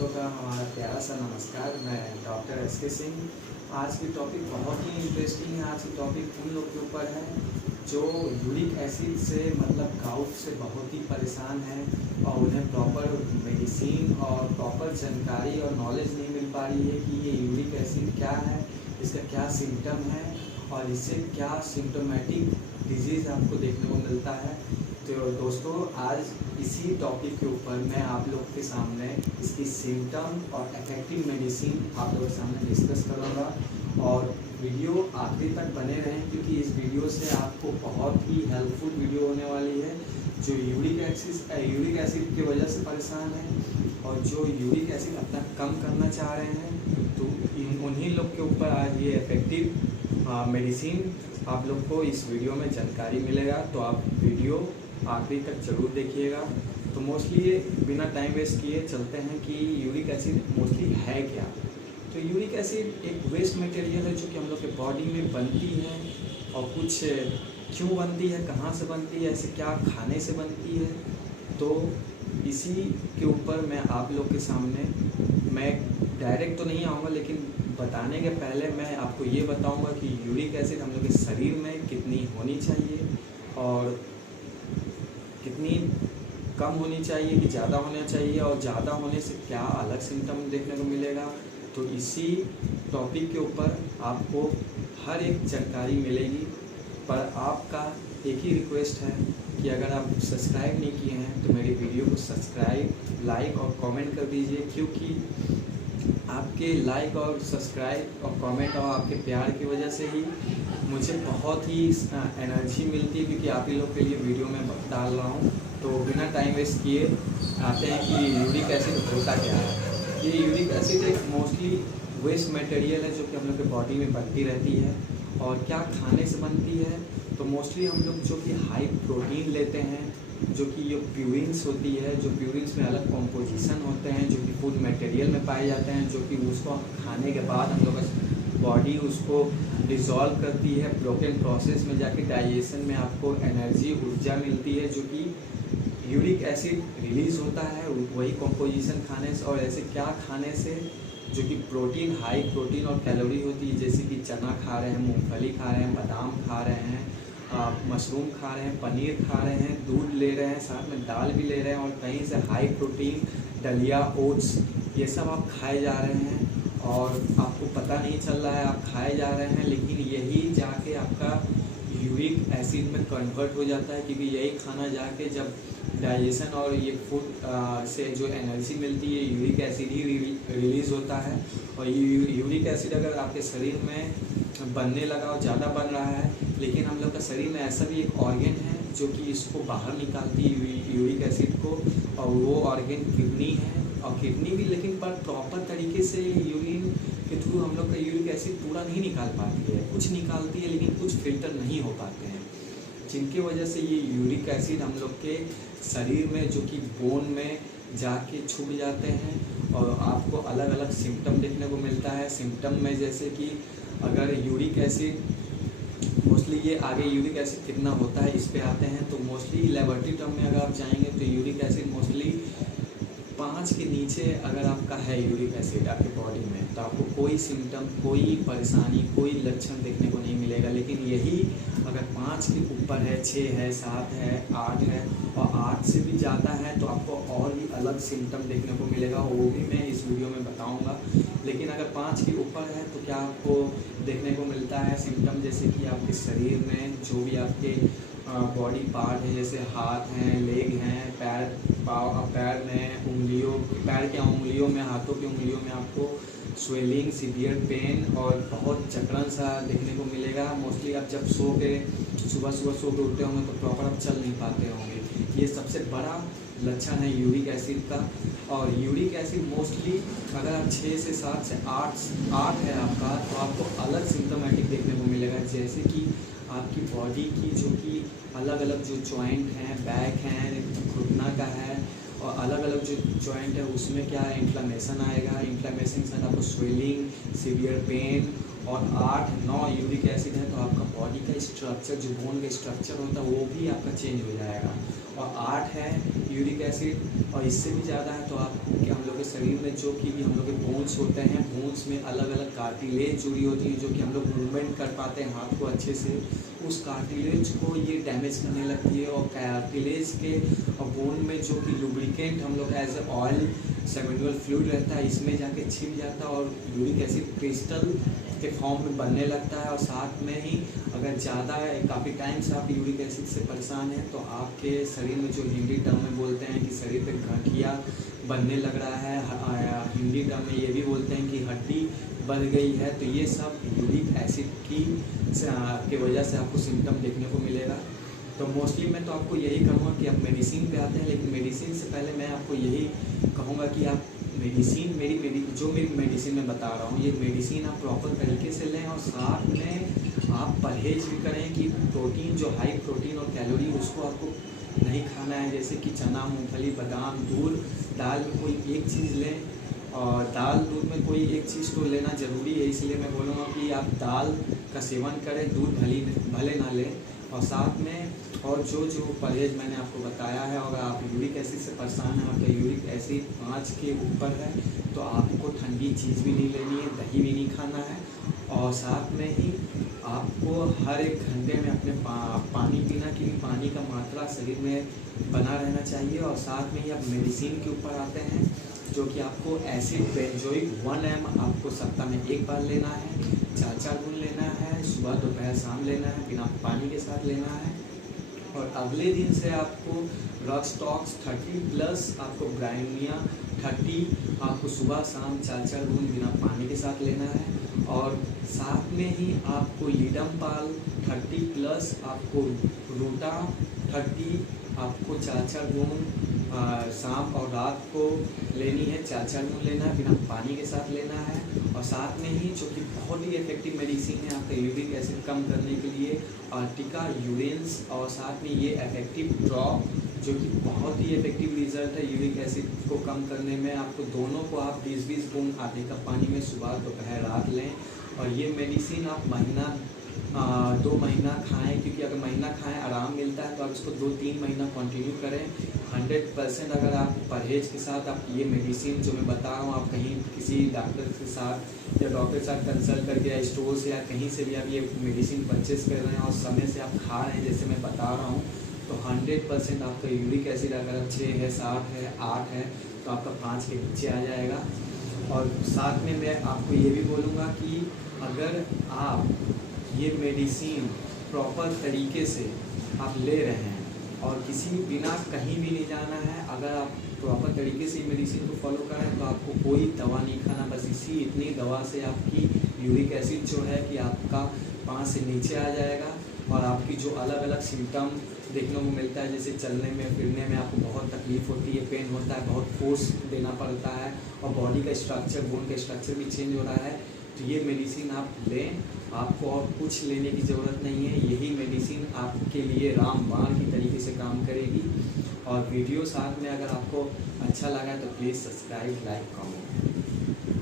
दोस्तों का हमारा प्यारा सा नमस्कार। मैं डॉक्टर एस के सिंह। आज की टॉपिक बहुत ही इंटरेस्टिंग है। आज की टॉपिक उन लोग के ऊपर है जो यूरिक एसिड से मतलब गाउट से बहुत ही परेशान है और उन्हें प्रॉपर मेडिसिन और प्रॉपर जानकारी और नॉलेज नहीं मिल पा रही है कि ये यूरिक एसिड क्या है, इसका क्या सिम्टम है और इससे क्या सिम्टोमेटिक डिजीज़ आपको देखने को मिलता है। तो दोस्तों, आज इसी टॉपिक के ऊपर मैं आप लोग के सामने इसकी सिम्टम और इफेक्टिव मेडिसिन आप लोगों के सामने डिस्कस करूँगा और वीडियो आखिरी तक बने रहें क्योंकि इस वीडियो से आपको बहुत ही हेल्पफुल वीडियो होने वाली है। जो यूरिक एसिड की वजह से परेशान है और जो यूरिक एसिड अपना कम करना चाह रहे हैं, तो उन्हीं लोग के ऊपर आज ये इफेक्टिव मेडिसिन आप लोग को इस वीडियो में जानकारी मिलेगा। तो आप वीडियो आखिरी तक ज़रूर देखिएगा। तो मोस्टली ये बिना टाइम वेस्ट किए चलते हैं कि यूरिक एसिड मोस्टली है क्या। तो यूरिक एसिड एक वेस्ट मटेरियल है जो कि हम लोग के बॉडी में बनती है और कुछ क्यों बनती है, कहाँ से बनती है, ऐसे क्या खाने से बनती है। तो इसी के ऊपर मैं आप लोग के सामने मैं डायरेक्ट तो नहीं आऊँगा, लेकिन बताने के पहले मैं आपको ये बताऊँगा कि यूरिक एसिड हम लोग के शरीर में कितनी होनी चाहिए और कितनी कम होनी चाहिए कि ज़्यादा होना चाहिए और ज़्यादा होने से क्या अलग सिम्टम देखने को मिलेगा। तो इसी टॉपिक के ऊपर आपको हर एक जानकारी मिलेगी। पर आपका एक ही रिक्वेस्ट है कि अगर आप सब्सक्राइब नहीं किए हैं तो मेरी वीडियो को सब्सक्राइब, लाइक और कमेंट कर दीजिए, क्योंकि आपके लाइक और सब्सक्राइब और कमेंट और आपके प्यार की वजह से ही मुझे बहुत ही एनर्जी मिलती है, क्योंकि आप ही लोग के लिए वीडियो में डाल रहा हूँ। तो बिना टाइम वेस्ट किए आते हैं कि यूरिक एसिड होता क्या है। ये यूरिक एसिड एक मोस्टली वेस्ट मटेरियल है जो कि हम लोग के बॉडी में बनती रहती है। और क्या खाने से बनती है, तो मोस्टली हम लोग जो कि हाई प्रोटीन लेते हैं, जो कि ये प्यूरिन्स होती है, जो प्यूरिन्स में अलग कॉम्पोजिशन होते हैं जो कि फूड मटेरियल में पाए जाते हैं, जो कि उसको खाने के बाद हम लोग बॉडी उसको डिज़ोल्व करती है। ब्रोकन प्रोसेस में जाके डाइजेशन में आपको एनर्जी, ऊर्जा मिलती है, जो कि यूरिक एसिड रिलीज़ होता है वही कॉम्पोजिशन खाने से। और ऐसे क्या खाने से, जो कि प्रोटीन, हाई प्रोटीन और कैलोरी होती है, जैसे कि चना खा रहे हैं, मूंगफली खा रहे हैं, बादाम खा रहे हैं, मशरूम खा रहे हैं, पनीर खा रहे हैं, दूध ले रहे हैं, साथ में दाल भी ले रहे हैं और कहीं से हाई प्रोटीन दलिया, ओट्स, ये सब आप खाए जा रहे हैं और आपको पता नहीं चल रहा है आप खाए जा रहे हैं। लेकिन यही जाके आपका यूरिक एसिड में कन्वर्ट हो जाता है, क्योंकि यही खाना जाके जब डाइजेशन और ये फूड से जो एनर्जी मिलती है, यूरिक एसिड ही रिलीज़ होता है। और यूरिक एसिड अगर आपके शरीर में बनने लगा और ज़्यादा बन रहा है, लेकिन हम लोग का शरीर में ऐसा भी एक ऑर्गन है जो कि इसको बाहर निकालती है यूरिक एसिड को, और वो ऑर्गन किडनी है। और किडनी भी लेकिन पर प्रॉपर तरीके से यूरिन के थ्रू हम लोग का यूरिक एसिड पूरा नहीं निकाल पाती है। कुछ निकालती है लेकिन कुछ फिल्टर नहीं हो पाते हैं, जिनकी वजह से ये यूरिक एसिड हम लोग के शरीर में, जो कि बोन में जाके छुप जाते हैं और आपको अलग अलग सिम्टम देखने को मिलता है। सिम्टम में जैसे कि अगर यूरिक एसिड मोस्टली, ये आगे यूरिक एसिड कितना होता है इस पे आते हैं। तो मोस्टली लेबोरेटरी टर्म में अगर आप जाएंगे तो यूरिक एसिड मोस्टली 5 के नीचे अगर आपका है यूरिक एसिड आपके बॉडी में, तो आपको कोई सिम्टम, कोई परेशानी, कोई लक्षण देखने को नहीं मिलेगा। लेकिन यही अगर 5 के ऊपर है, 6 है, 7 है, 8 है और 8 से भी ज़्यादा है, तो आपको और भी अलग सिम्टम देखने को मिलेगा, वो भी मैं इस वीडियो में बताऊंगा। लेकिन अगर 5 के ऊपर है तो क्या आपको देखने को मिलता है सिम्टम, जैसे कि आपके शरीर में जो भी आपके बॉडी पार्ट है, जैसे हाथ हैं, लेग हैं, पैर में उंगलियों, पैर के उंगलियों में, हाथों की उंगलियों में आपको स्वेलिंग, सीवियर पेन और बहुत जकड़न सा देखने को मिलेगा। मोस्टली आप जब सुबह सो के उठते होंगे तो प्रॉपर आप चल नहीं पाते होंगे। ये सबसे बड़ा लक्षण है यूरिक एसिड का। और यूरिक एसिड मोस्टली अगर आप 6 से 7 से 8 है आपका, तो आपको अलग सिम्टोमेटिक देखने को मिलेगा, जैसे कि आपकी बॉडी की जो कि अलग अलग जो जॉइंट हैं, बैक हैं, घुटना का है और अलग अलग जो जॉइंट है उसमें क्या है, इन्फ्लेमेशन आएगा। इन्फ्लेमेशन से आपको स्वेलिंग, सीवियर पेन। और 8-9 यूरिक एसिड है तो आपका बॉडी का स्ट्रक्चर, जो बोन का स्ट्रक्चर होता है वो भी आपका चेंज हो जाएगा। और 8 है यूरिक एसिड और इससे भी ज़्यादा है तो हम लोग के शरीर में जो कि भी हम लोग के बोन्स होते हैं, बोन्स में अलग अलग कार्टिलेज जुड़ी होती है जो कि हम लोग मूवमेंट कर पाते हैं हाथ को अच्छे से, उस कार्टिलेज को ये डैमेज करने लगती है। और कार्टिलेज के और बोन में जो कि लुब्रिकेंट हम लोग एज ए ऑयल सेमिनुअल फ्लूइड रहता है, इसमें जाके छिप जाता है और यूरिक एसिड क्रिस्टल के फॉर्म में बनने लगता है। और साथ में ही अगर ज़्यादा काफ़ी टाइम से आप यूरिक एसिड से परेशान हैं तो आपके शरीर में जो हिंदी टर्म में बोलते हैं कि शरीर पे गठिया बनने लग रहा है, हिंदी टर्म में ये भी बोलते हैं कि हड्डी बढ़ गई है, तो ये सब यूरिक एसिड की वजह से आपको सिम्टम देखने को मिलेगा। तो मोस्टली मैं तो आपको यही कहूँगा कि आप मेडिसिन पे आते हैं, लेकिन मेडिसिन से पहले मैं आपको यही कहूँगा कि आप मेडिसिन मेरी मेडिसिन मैं बता रहा हूँ, ये मेडिसिन आप प्रॉपर तरीके से लें और साथ में आप परहेज भी करें कि प्रोटीन जो हाई प्रोटीन और कैलोरी उसको आपको नहीं खाना है, जैसे कि चना, मूंगफली, बादाम, दूध, दाल में कोई एक चीज़ लें और दाल दूध में कोई एक चीज़ तो लेना ज़रूरी है। इसलिए मैं बोलूँगा कि आप दाल का सेवन करें, दूध भले ना लें। और साथ में और जो परहेज मैंने आपको बताया है, अगर आप यूरिक एसिड से परेशान हैं, आपका यूरिक एसिड 5 के ऊपर है तो आपको ठंडी चीज़ भी नहीं लेनी है, दही भी नहीं खाना है। और साथ में ही आपको हर एक घंटे में अपने पानी पीना, क्योंकि पानी का मात्रा शरीर में बना रहना चाहिए। और साथ में ही आप मेडिसिन के ऊपर आते हैं जो कि आपको एसिड बेंजोइक 1 ml आपको सप्ताह में 1 बार लेना है, 4 बूंद लेना है, सुबह दोपहर शाम लेना है, बिना पानी के साथ लेना है। और अगले दिन से आपको रॉक्सटॉक्स 30+ आपको ब्राइनिया 30 आपको सुबह शाम 4 बूंद बिना पानी के साथ लेना है। और साथ में ही आपको लीडमपाल 30+ आपको रूटा 30 आपको 4 बूंद शाम और रात को लेनी है, 4 बूंद लेना है, बिना पानी के साथ लेना है। और साथ में ही जो कि बहुत ही इफेक्टिव मेडिसिन है आपका यूरिक एसिड कम करने के लिए, आर्टिका यूरिन्स, और साथ में ये इफेक्टिव ड्रॉप जो कि बहुत ही इफेक्टिव रिजल्ट है यूरिक एसिड को कम करने में। आपको दोनों को आप 20-20 बूंद आधे कप पानी में सुबह दोपहर रात लें। और ये मेडिसिन आप 2 महीना खाएं, क्योंकि अगर महीना खाएं आराम मिलता है तो आप इसको 2-3 महीना कंटिन्यू करें। 100% अगर आप परहेज के साथ आप ये मेडिसिन जो मैं बता रहा हूँ, आप कहीं किसी डॉक्टर के साथ या डॉक्टर के साथ कंसल्ट करके या स्टोर से या कहीं से भी आप ये मेडिसिन परचेस कर रहे हैं और समय से आप खा रहे हैं जैसे मैं बता रहा हूँ, तो 100% आपका यूरिक एसिड अगर 6 है, 7 है, 8 है तो आपका 5 के नीचे आ जाएगा। और साथ में मैं आपको ये भी बोलूँगा कि अगर आप ये मेडिसिन प्रॉपर तरीके से आप ले रहे हैं और किसी बिना कहीं भी नहीं जाना है, अगर आप प्रॉपर तरीके से मेडिसिन को फॉलो करें तो आपको कोई दवा नहीं खाना, बस इतनी दवा से आपकी यूरिक एसिड जो है कि आपका 5 से नीचे आ जाएगा। और आपकी जो अलग अलग सिम्टम देखने को मिलता है, जैसे चलने में फिरने में आपको बहुत तकलीफ़ होती है, पेन होता है, बहुत फोर्स देना पड़ता है और बॉडी का स्ट्रक्चर, बोन का स्ट्रक्चर भी चेंज हो रहा है, तो ये मेडिसिन आप लें, आपको और कुछ लेने की ज़रूरत नहीं है। यही मेडिसिन आपके लिए रामबाण की तरीके से काम करेगी। और वीडियो साथ में अगर आपको अच्छा लगा तो प्लीज़ सब्सक्राइब, लाइक, कमेंट।